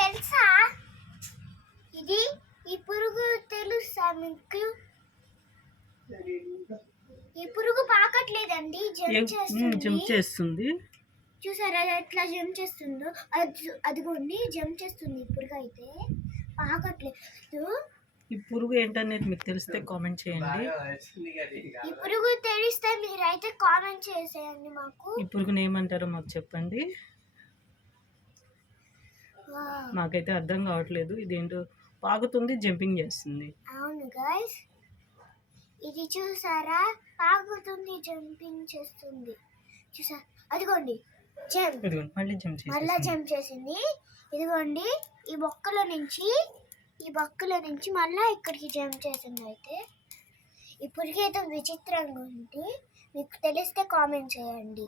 తెలుసా? ఇది ఈ పురుగు తెలుసా మీకు? ఈ పురుగు పాకట్లేదండి జంప్ జంప్ చేస్తుంది. చేస్తుంది. చూసారా అది ఎట్లా జంప్ చేస్తుందో? అది అదిగోండి జంప్ చేస్తుంది ఈ పురుగు అయితే. పాకట్లేదు. ఈ పురుగు ఏంటనేది మీకు తెలిస్తే కామెంట్ చేయండి. ఈ పురుగు తెలిస్తే మీరైతే కామెంట్ చేసేయండి మాకు. ఈ పురుగుని ఏమంటారో మాకు చెప్పండి. వా, మాకైతే అర్థం కావట్లేదు. ఇదేంటో పాకుతుంది జంపింగ్ చేస్తుంది. అవును గైస్ ఇది చూసారా? పాకుతుంది జంపింగ్ చేస్తుంది. చూసా? అదిగోండి జంప్ ఇదిగోండి మళ్ళీ జంప్ మళ్ళా జంప్ చేసింది. ఇదిగోండి ఈ బొక్కల నుంచి ఈ బొక్కల నుంచి మళ్ళా ఇక్కడికి జంప్ చేసింది అయితే. ఇప్పటికైతే విచిత్రంగా ఉంది. మీకు తెలిస్తే కామెంట్ చేయండి.